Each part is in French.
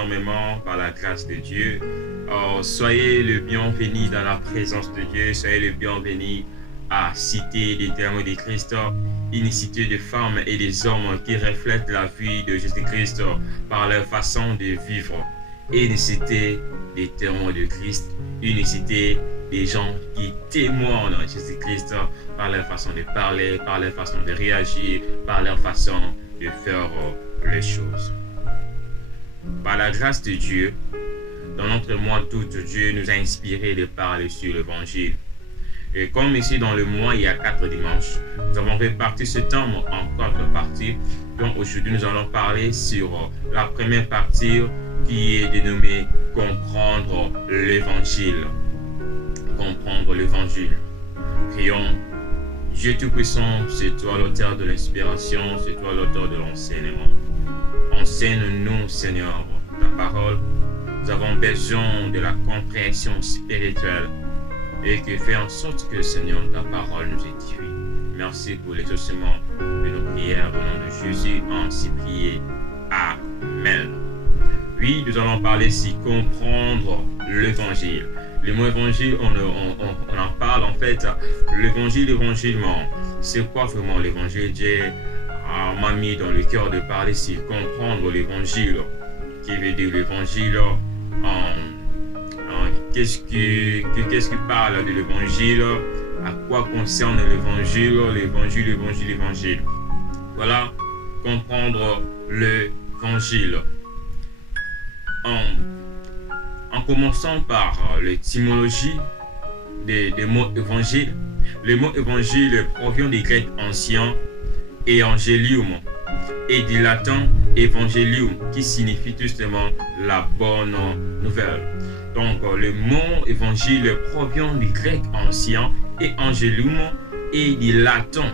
énormément par la grâce de Dieu. Soyez le bienvenu dans la présence de Dieu. Soyez le bienvenu à citer les termes de Christ, une cité de femmes et des hommes qui reflètent la vie de Jésus-Christ par leur façon de vivre. Et une cité des termes de Christ, une cité des gens qui témoignent de Jésus-Christ par leur façon de parler, par leur façon de réagir, par leur façon de faire les choses. Par la grâce de Dieu, dans notre mois d'août, Dieu nous a inspiré de parler sur l'Évangile. Et comme ici dans le mois, il y a 4 dimanches, nous avons réparti ce temps en 4 parties. Donc aujourd'hui, nous allons parler sur la première partie qui est dénommée « Comprendre l'Évangile ». Comprendre l'Évangile. Prions. Dieu Tout-Puissant, c'est toi l'auteur de l'inspiration, c'est toi l'auteur de l'enseignement. Enseigne-nous, Seigneur, ta parole. Nous avons besoin de la compréhension spirituelle et que fait en sorte que, Seigneur, ta parole nous édifie. Merci pour l'exaucement de nos prières au nom de Jésus, ainsi prié. Amen. Oui, nous allons parler ici, comprendre l'Évangile. Le mot évangile, on en parle en fait. L'évangile, c'est quoi vraiment l'évangile? Dieu m'a mis dans le cœur de parler ici, comprendre l'évangile. Qui veut dire l'évangile? Qu'est-ce qui parle de l'évangile? À quoi concerne l'évangile? Voilà, comprendre l'évangile. En commençant par l'étymologie des mots évangile, le mot évangile provient des grecs anciens evangelium et du latin evangelium qui signifie justement la bonne nouvelle. Donc le mot évangile provient du grec ancien evangelium et du latin.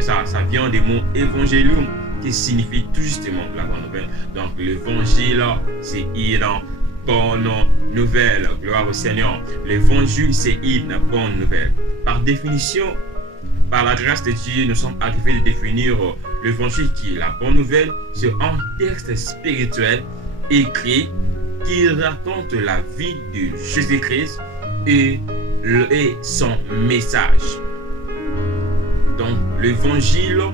Ça vient des mots evangelium qui signifie tout justement la bonne nouvelle. Donc l'évangile, c'est une bonne nouvelle. Gloire au Seigneur. L'évangile, c'est une bonne nouvelle. Par définition, par la grâce de Dieu, nous sommes arrivés à définir l'évangile qui est la bonne nouvelle. C'est un texte spirituel écrit qui raconte la vie de Jésus-Christ et son message. Donc l'évangile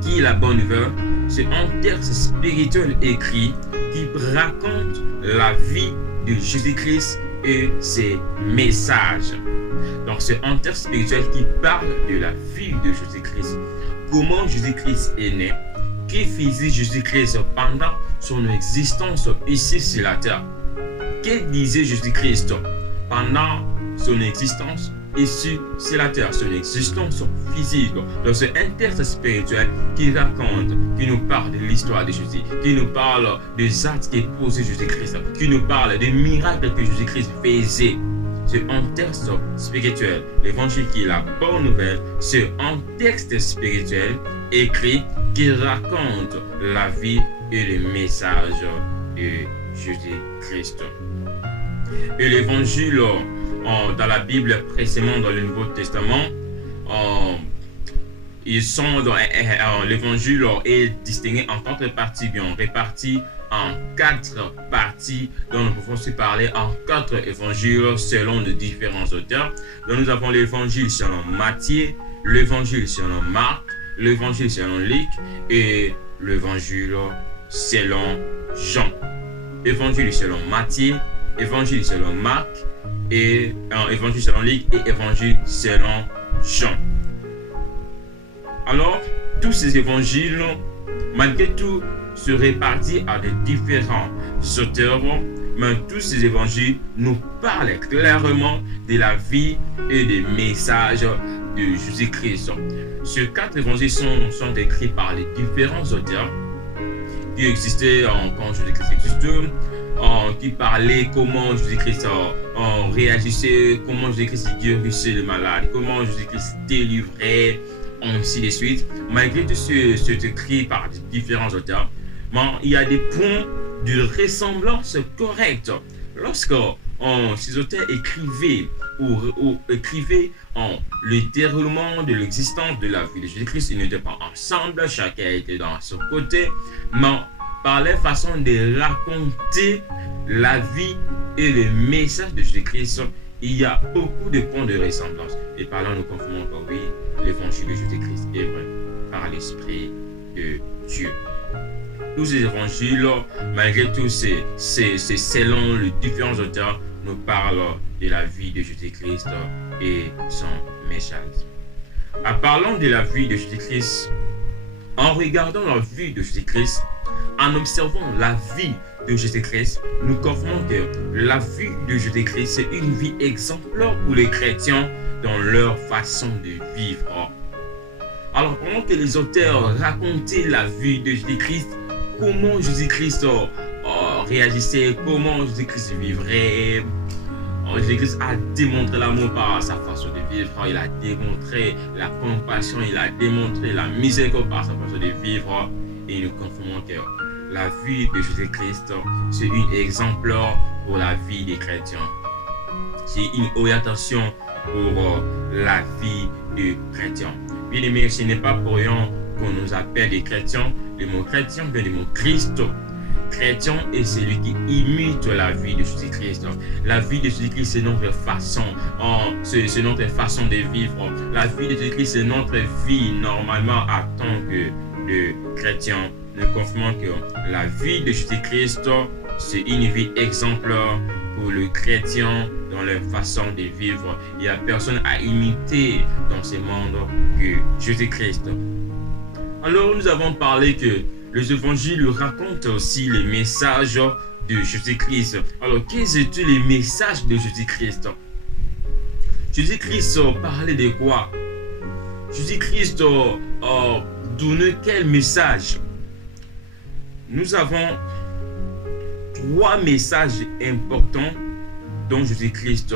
qui est la bonne nouvelle, c'est un texte spirituel écrit qui raconte la vie de Jésus-Christ et ses messages. Donc c'est un texte spirituel qui parle de la vie de Jésus-Christ. Comment Jésus-Christ est né, qui faisait Jésus-Christ pendant son existence ici sur la terre. Que disait Jésus-Christ pendant son existence ici sur la terre, son existence physique. Donc c'est un texte spirituel qui raconte, qui nous parle de l'histoire de Jésus, qui nous parle des actes que posait Jésus-Christ, qui nous parle des miracles que Jésus-Christ faisait. C'est un texte spirituel. L'évangile qui est la bonne nouvelle, c'est un texte spirituel écrit qui raconte la vie et le message de Jésus-Christ. Et l'évangile dans la Bible, précisément dans le Nouveau Testament, l'évangile est distingué en 4 parties, bien réparties en 4 parties, dont nous pouvons se parler en 4 évangiles selon de différents auteurs. Donc nous avons l'évangile selon Matthieu, l'évangile selon Marc, l'évangile selon Luc et l'évangile selon Jean. Évangile selon Matthieu, évangile selon Marc, et évangile selon Luc et évangile selon Jean. Alors, tous ces évangiles, malgré tout, se répartissent à de différents auteurs, mais tous ces évangiles nous parlent clairement de la vie et des messages de Jésus-Christ. Ces 4 évangiles sont écrits par les différents auteurs qui existaient quand Jésus-Christ existait, qui parlaient comment Jésus-Christ réagissait, comment Jésus-Christ guérissait les malades, comment Jésus-Christ délivrait, ainsi de suite. Malgré tout ce écrit par différents auteurs, il y a des points de ressemblance corrects. Lorsque ces auteurs écrivaient écrivaient le déroulement de l'existence de la vie de Jésus-Christ, ils n'étaient pas ensemble, chacun était dans son côté, mais par leur façon de raconter la vie et le message de Jésus-Christ, il y a beaucoup de points de ressemblance. Et par là, nous confirmons que oui, l'évangile de Jésus-Christ est vrai par l'Esprit de Dieu. Tous ces évangiles, malgré tout, c'est selon les différents auteurs, nous parlent de la vie de Jésus-Christ et son message. En parlant de la vie de Jésus-Christ, en regardant la vie de Jésus-Christ, en observant la vie de Jésus-Christ, nous confirmons que la vie de Jésus-Christ, c'est une vie exemplaire pour les chrétiens dans leur façon de vivre. Alors, pendant que les auteurs racontaient la vie de Jésus-Christ, comment Jésus-Christ réagissait, comment Jésus-Christ vivrait, Jésus-Christ a démontré l'amour par sa façon de vivre, il a démontré la compassion, il a démontré la miséricorde par sa façon de vivre, et nous confirmons que la vie de Jésus-Christ, c'est une exemplaire pour la vie des chrétiens. C'est une orientation pour la vie des chrétiens. Bien aimé, ce n'est pas pour rien qu'on nous appelle des chrétiens. Le mot chrétien vient du mot Christ. Chrétien est celui qui imite la vie de Jésus-Christ. La vie de Jésus-Christ, c'est notre façon, c'est notre façon de vivre. La vie de Jésus-Christ, c'est notre vie normalement en tant que chrétien. Nous confirmons que la vie de Jésus-Christ, c'est une vie exemplaire pour le chrétien dans leur façon de vivre. Il n'y a personne à imiter dans ce monde que Jésus-Christ. Alors, nous avons parlé que les évangiles racontent aussi les messages de Jésus-Christ. Alors, quels étaient les messages de Jésus-Christ? Jésus-Christ parlait de quoi? Jésus-Christ donnait quel message? Nous avons 3 messages importants dont Jésus-Christ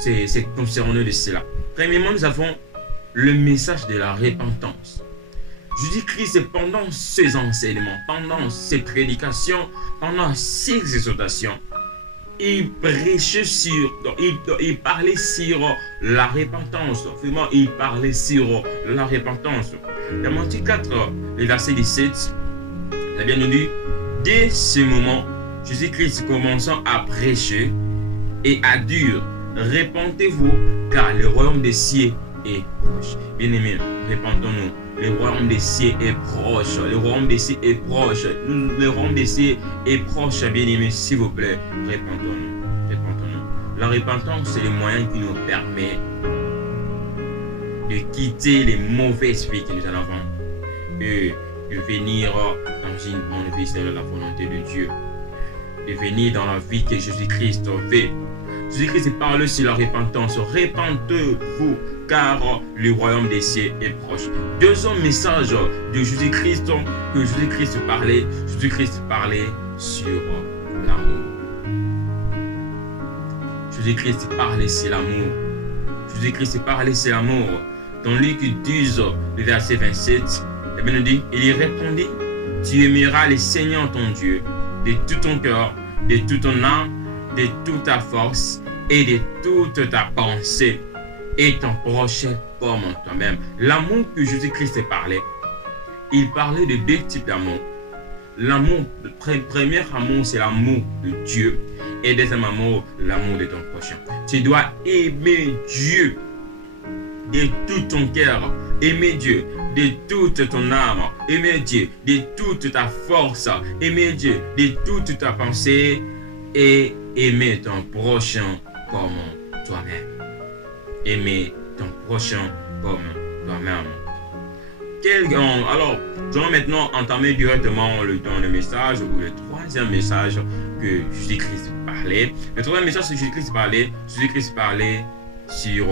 s'est concerné de cela. Premièrement, nous avons le message de la repentance. Jésus-Christ, pendant ses enseignements, pendant ses prédications, pendant ses exhortations, il prêchait il parlait sur la repentance. Vraiment, il parlait sur la repentance. Dans Matthieu 4, le verset 17, il a bien dit, dès ce moment, Jésus-Christ commençant à prêcher et à dire, repentez-vous, car le royaume des cieux est proche. Bien-aimés, répentons-nous. Le royaume des cieux est proche. Le royaume des cieux est proche. Le royaume des cieux est proche, bien-aimés. S'il vous plaît, répentons-nous. Répentons-nous. La repentance, c'est le moyen qui nous permet de quitter les mauvaises vies que nous en avons et de venir dans une bonne vie selon la volonté de Dieu. De venir dans la vie que Jésus-Christ fait. Jésus-Christ parle sur la repentance. Repentez-vous, car le royaume des cieux est proche. Deuxième message de Jésus-Christ que Jésus-Christ parlait sur l'amour. Jésus-Christ parlait sur l'amour. Jésus-Christ parlait sur l'amour. Dans Luc 12, le verset 27, la Bible nous dit, il répondit, tu aimeras le Seigneur ton Dieu de tout ton cœur, de toute ton âme, de toute ta force et de toute ta pensée, et ton prochain comme toi-même. L'amour que Jésus-Christ parlait, il parlait de 2 types d'amour. L'amour, le premier amour, c'est l'amour de Dieu, et deuxième amour, l'amour de ton prochain. Tu dois aimer Dieu de tout ton cœur, aimer Dieu de toute ton âme, aimer Dieu de toute ta force, aimer Dieu de toute ta pensée, et aimer ton prochain comme toi-même. Aimer ton prochain comme toi-même. Alors, nous allons maintenant entamer directement le message ou le troisième message que Jésus-Christ parlait. Le troisième message que Jésus-Christ parlait sur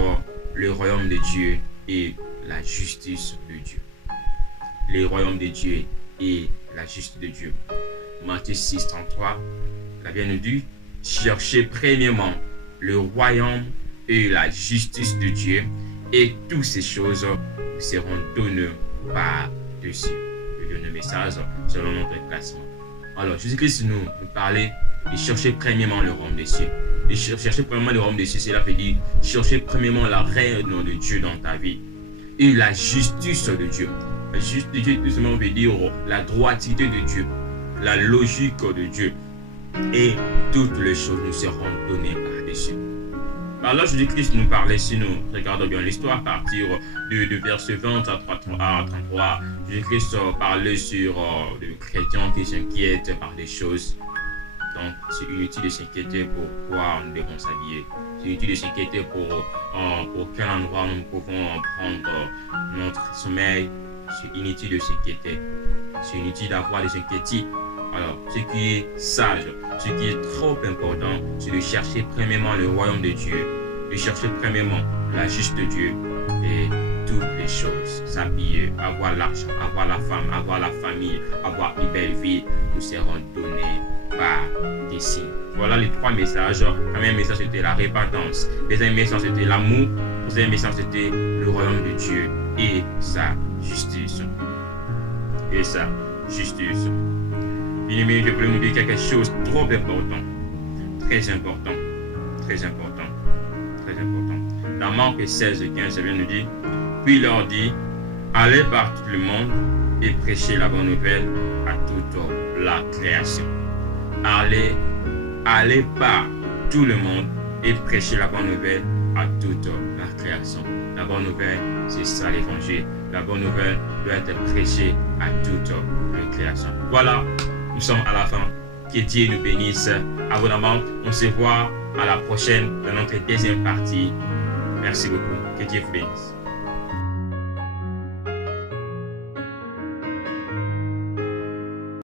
le royaume de Dieu et la justice de Dieu. Le royaume de Dieu et la justice de Dieu. Matthieu 6, 33, la bien nous dit, cherchez premièrement le royaume et la justice de Dieu, et toutes ces choses vous seront données par-dessus. Le dernier message selon notre classement. Alors, Jésus-Christ nous parlait de chercher premièrement le royaume des cieux. De chercher premièrement le royaume des cieux, cela veut dire chercher premièrement la règne de Dieu dans ta vie et la justice de Dieu. Juste de Dieu, tout simplement veut dire la droiture de Dieu, la logique de Dieu. Et toutes les choses nous seront données par-dessus. Alors Jésus-Christ nous parlait, si nous regardons bien l'histoire, à partir de verset 20 à 33, Jésus-Christ parlait sur les chrétiens qui s'inquiètent par des choses. Donc c'est inutile de s'inquiéter pour quoi nous devons s'habiller. C'est inutile de s'inquiéter pour quel endroit nous pouvons prendre notre sommeil. C'est inutile de s'inquiéter. C'est inutile d'avoir des inquiétudes. Alors, ce qui est sage, ce qui est trop important, c'est de chercher premièrement le royaume de Dieu, de chercher premièrement la justice de Dieu et toutes les choses, s'habiller, avoir l'argent, avoir la femme, avoir la famille, avoir une belle vie, nous seront donnés par des signes. Voilà les trois messages. Le premier message c'était la repentance, le deuxième message c'était l'amour, le troisième message c'était le royaume de Dieu et sa justice. Et sa justice. Bien-aimé, je voulais vous dire quelque chose de trop important, très important, très important, très important. Dans Marc 16, 15, ça vient nous dire, puis il leur dit, allez par tout le monde et prêchez la bonne nouvelle à toute la création. Allez par tout le monde et prêchez la bonne nouvelle à toute la création. La bonne nouvelle, c'est ça l'évangile. La bonne nouvelle doit être prêchée à toute la création. Voilà. Nous sommes à la fin. Que Dieu nous bénisse abondamment. On se voit à la prochaine dans notre deuxième partie. Merci beaucoup. Que Dieu vous bénisse.